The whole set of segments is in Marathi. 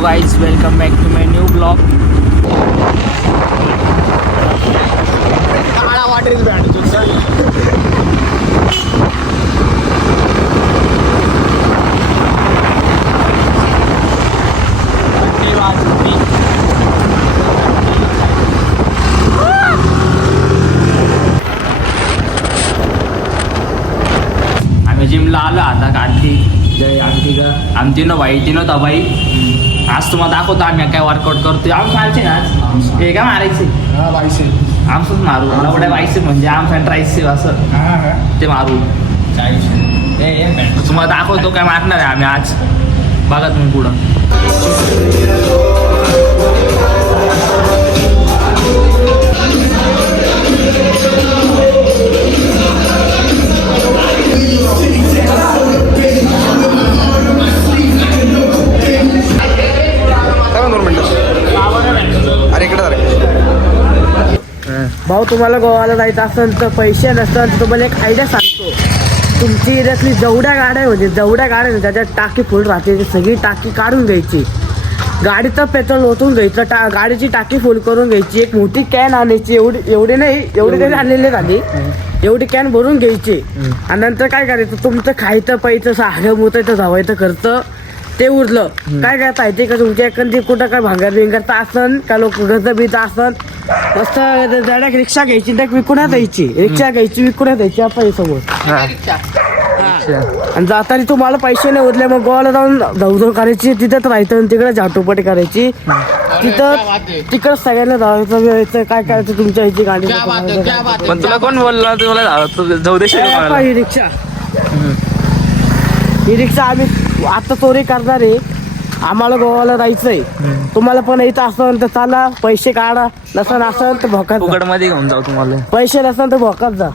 Hello guys, welcome back to my new blog. आम्ही जिमला आलो आता काढली आमची न वाईटी नव्हता बाई. आज तुम्हाला दाखवतो आम्ही काय वर्कआउट करतोय. आम मारचे ना आज हे काय मारायचे आमचंच मारू एवढ्या वायसे म्हणजे आम ट्रायसे असं ते मारू. तुम्हाला दाखवतो काय मारणार आहे आम्ही आज. बघा तुम्ही पुढं. भाऊ, तुम्हाला गोव्याला जायचं असेल तर पैसे नसतात तर तुम्हाला एक आयडिया सांगतो. तुमची एरियातली जेवढ्या गाड्या म्हणजे त्याच्यात टाकी फुल राहते ती सगळी टाकी काढून घ्यायची. गाडीचं पेट्रोल ओतून घ्यायचं, गाडीची टाकी फुल करून घ्यायची. एक मोठी कॅन आणायची, एवढी नाही तरी आणलेली झाली. एवढी कॅन भरून घ्यायची आणि नंतर काय करायचं, तुमचं खायचं प्यायचं सागं मुतायचं धावायचं खर्च ते उरलं. काय करता येते का तुमच्या एखादी कुठं काय भांगर भिंगरचा असन का लोक गज बीचं असन मस्त डायरेक्ट रिक्षा घ्यायची त्या विकण्यात द्यायची. रिक्षा घ्यायची विकण्यात द्यायची आपण समोर. आणि जाताना तुम्हाला पैसे नाही उरले मग गोवाला जाऊन धावधव करायची. तिथंच राहायचं तिकडे झाटोपटी करायची. तिकडं सगळ्यांना धावायचं काय करायचं तुमच्या ह्याची गाडी. पण तुला कोण बोलला तुला जाऊ दे ही रिक्षा आम्ही आता चोरी करणार आहे. आम्हाला गोव्याला जायचंय. तुम्हाला पण यायचं असेल तर चला, पैसे काढा. नसन असेल तर भोकात मध्ये घेऊन जाऊ. तुम्हाला पैसे नसेल तर भोकात जा.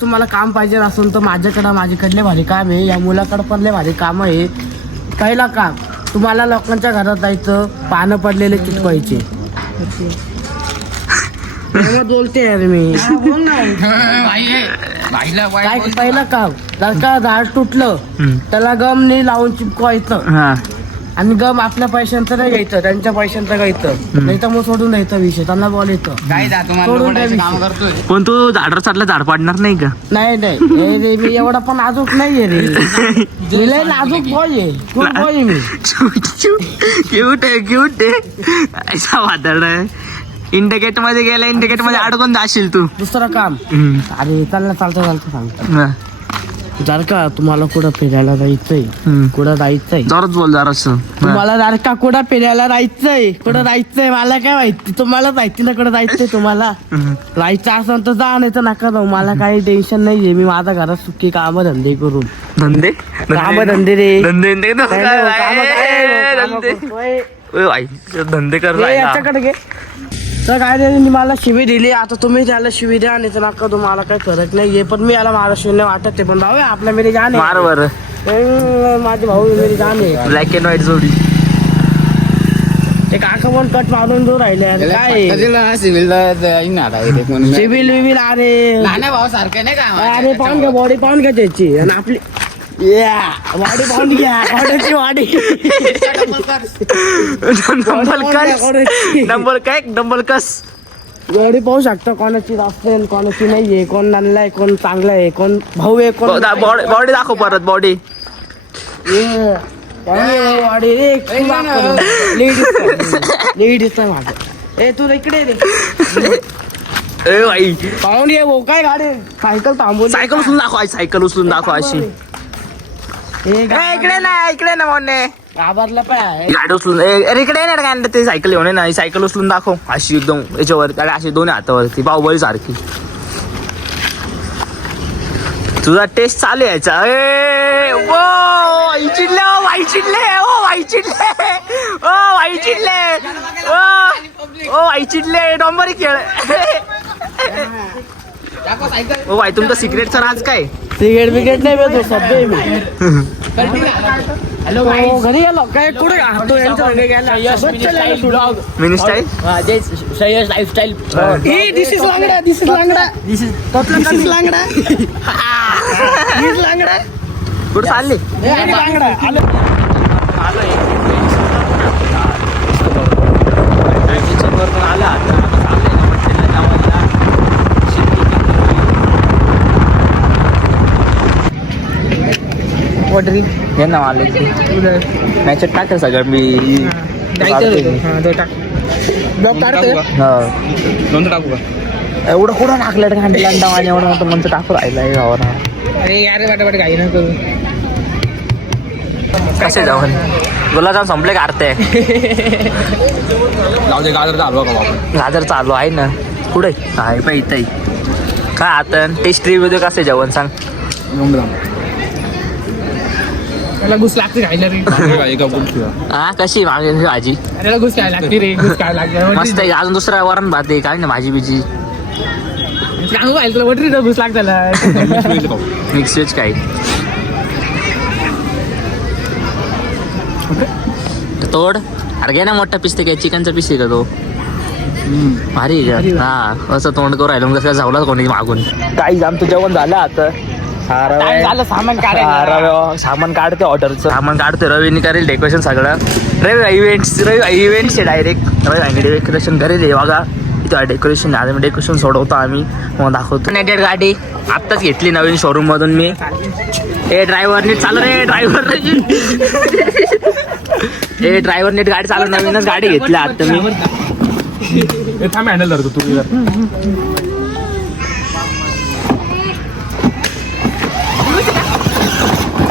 तुम्हाला काम पाहिजे असेल तर माझ्याकडले भारी काम आहे. या मुलाकडे पण लय भारी काम आहे. पहिला काम, तुम्हाला लोकांच्या घरात जायचं, पानं पडलेले चिटकवायचे. बोलते यार मी. काय पहिलं काम, जर का झाड तुटलं त्याला गम नाही लावून चिपकवायचं. आणि गम आपल्या पैशांचं नाही घ्यायचं, त्यांच्या पैशांचं घ्यायचं. नाही तर मग सोडून द्यायचं विषय. त्यांना बोलायचं पण तू झाडावर चढला झाड पाडणार नाही का? नाही मी एवढा पण नाजूक नाहीये रे. लय नाजूक बॉय आहे मी. क्यूट आहे ऐसा वादळ आहे. इंडिकेट मध्ये गेला, इंडिकेट मध्ये अडकून जाशील तू. दुसरं काम, अरे चालतं सांगतो. जर का तुम्हाला कुठं फिरायला जायचंय, जराच बोल जरास. तुम्हाला जर का कुठं फिरायला जायचंय मला काय माहिती, तुम्हाला माहिती ना कुठं जायचंय. तुम्हाला जायचं असेल तर जा, नाही तर नका जाऊ. मला काही टेन्शन नाहीये. मी माझ्या घरात सुखी काम धंदे करून धंदे कर याच्याकडे घे. तर काय मला शिवी दिली, आता तुम्ही त्याला शिवी द्या. नाही तर नका, तुम्हाला काही फरक नाहीये. पण मी याला मला शून्य वाटत. पण भाऊ आपल्या मेरी जाण मार बर. माझे भाऊ मेरी जाण आहे. ब्लॅक अँड व्हाईट जोडी. ते काका पण कट मारून दूर राहिले. काय सिव्हिल विविल अरे भाऊ सारखं नाही का? अरे पाहून घ्या, बॉडी पाहून घ्या त्याची. आणि आपली वाडी पाहून घ्या, वाड्याची वाडी. डंबल कस बॉडी पाहू शकता कोणाची असेल कोणाची नाहीये. कोण नानला आहे, कोण चांगला आहे, कोण भाऊ आहे, कोण बॉडी दाखव परत. बॉडी लेडीज माझं. ए तू इकडे पाहून ये. काय गाडी सायकल थांबवली. सायकल उचलून दाखव अशी. इकडे ना मोने घाबरला पाय. गाडी उचलून इकडे येणार काय ते सायकल येऊन नाही. सायकल उचलून दाखव अशी एकदम याच्यावर. त्याला अशी दोन्ही हातावरती बाहुबली सारखी. तुझा टेस्ट चालू यायचा. चिडले डॉम्बरी खेळ. ओ भाई, तुमचा सिक्रेटचा राज काय? सिगरेट बिगेट नाही भेटतो सध्या मी. हॅलो घरी गेलो काय कुठे तो यांच्या घरी गेला. Mini style Shreyas lifestyle. This is लांगडा. कुठं चालले? वॉटरी हे ना आले मॅचेत टाकते सगळं मी कोणतं टाकू का एवढं कुठं टाकलं खांडी अंडा आणि एवढं मोठं म्हणतं टाकू राहिलं गावाला अरे यार वाटावाट काही ना करू कसे जाऊन गुलाबजाम संपले का आरते गाजर चालू का आपण गाजर चालू आहे ना कुठे आहे पाहिजे इथं काय आता टेस्ट रिव्ह्यू कसे जेवण सांग त्याला घुस लागते खायला रे हा कशी मागे भाजी त्याला घुस काय लागते रे घुस काय लागते मस्त आहे अजून दुसरा वरण भात आहे काय ना भाजी बिजी चांगलं पाहिजे तुला वटरी घुस लागत त्याला मिक्स वेज काय तोड अरे घे ना मोठा पीस ते काय चिकनचा पीस आहे का तो भारी आहे का हा असं तोंड करू राहिलं मग कसं झावला कोणी मागून काही आमचं जेवण झालं आता झालं सामान सामान काढते ऑर्डरचं सामान काढते रवीने करेल डेकोरेशन सगळं रवी इव्हेंट्स आहे डायरेक्ट रवी डेकोरेशन करेल आहे बघा इथं डेकोरेशन झालं डेकोरेशन सोडवतो आम्ही मग दाखवतो नेटेड गाडी आत्ताच घेतली नवीन शोरूम मधून मी ए ड्रायव्हर नीट चालू रे ड्रायव्हर नीट गाडी चालू नवीनच गाडी घेतली आता मी थांब हँडल धरतो तू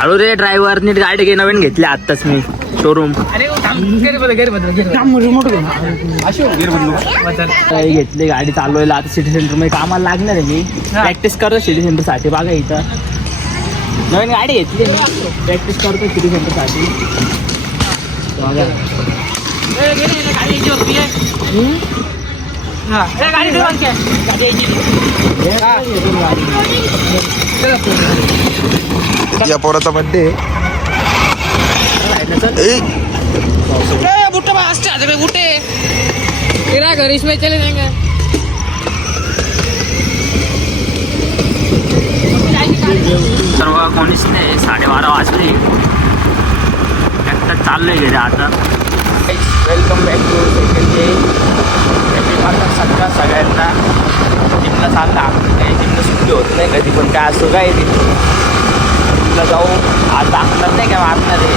हळू रे ड्रायव्हर नीट गाडी घे नवीन घेतली आत्ताच मी शोरूम घेतली गाडी चालवायला आता सिटी सेंटर मध्ये कामाला लागणार आहे मी प्रॅक्टिस करतो सिटी सेंटर साठी बघा इथं नवीन गाडी घेतली मी प्रॅक्टिस करतो सिटी सेंटर साठी या पोराचा बड्डे घरीच में चले जाएंगे सर्व कोणीच नाही 12:30 वाजले एकटाच चाललोय घरी आता welcome back to second day सगळ्यांना जिमला चालला काही जिमला सुट्टी होत नाही कधी पण काय असं काय जिमला जाऊ आज दाखवणार नाही काय मारणार आहे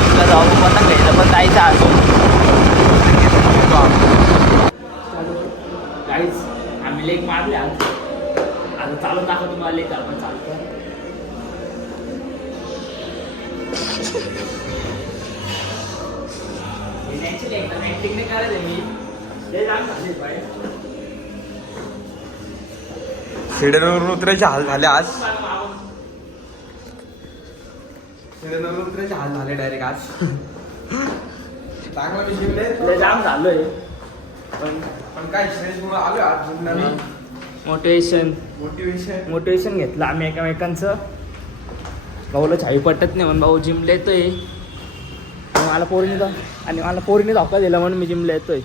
जिमला जाऊ पण घ्यायचं पण जायचं अजून काहीच आम्ही लेक मारले आज आता चालून दाखव तुम्हाला लेक आपण चालतो ऍक्टिंग नाही करायचं मी सिडनवरून उतरायचे हाल झाले आज सिडनवरून उतरायचे हाल झाले डायरेक्ट आज चांगला विषय जाम झालोय पण काय स्ट्रेसमुळे आलो आज नवीन मोटिवेशन घेतलं आम्ही एकमेकांचं भाऊला छावी पटत नाही म्हणून भाऊ जिमला येतोय मला पोरीने धोका दिला म्हणून मी जिमला येतोय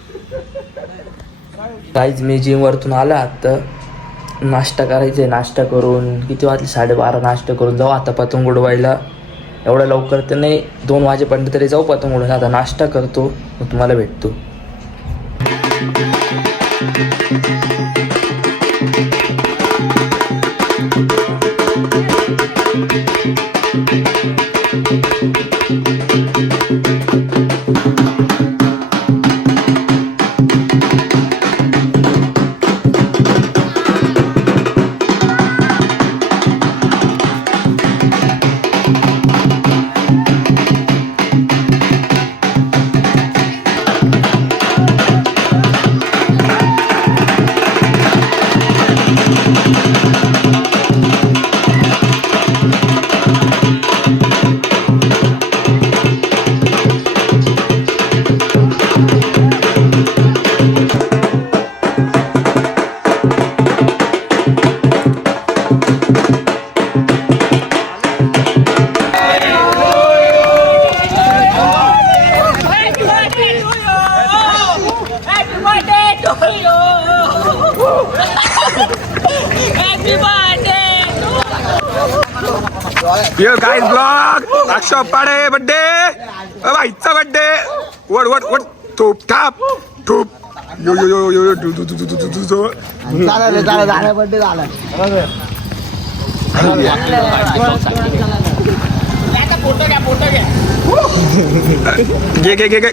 काहीच मी जिमवरतून आलो आता नाश्ता करायचा नाश्ता करून किती वाजले 12:30 नाश्ता करून जाऊ आता पतंग उडवायला एवढं लवकर तर नाही 2 वाजेपर्यंत तरी जाऊ पतंग उडवायला आता नाश्ता करतो मग तुम्हाला भेटतो यो गाइस ब्लॉग अक्षय पाडे बर्थडे भाईचा बर्थडे वड वड वड टोप टाप टोप यो यो यो यो डू डू डू डू डू डू झाला बर्थडे झाला घे घे घे घे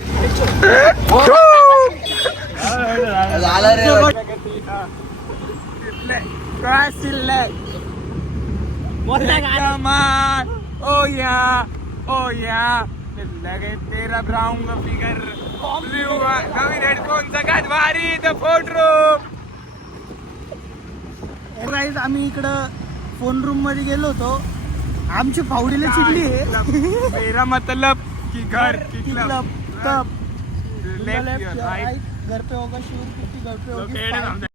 ओ या लगे तेरा ब्राउन का फिगर नवीन हेडफोन सगळ्यात भारी द फोटो गाईज आम्ही इकडं फोन रूम मध्ये गेलो होतो. आमची फावडीला चिडली मेरा मतलब की घर की क्लब तब लेफ्ट घर पे होगा शूर, घर पे होगी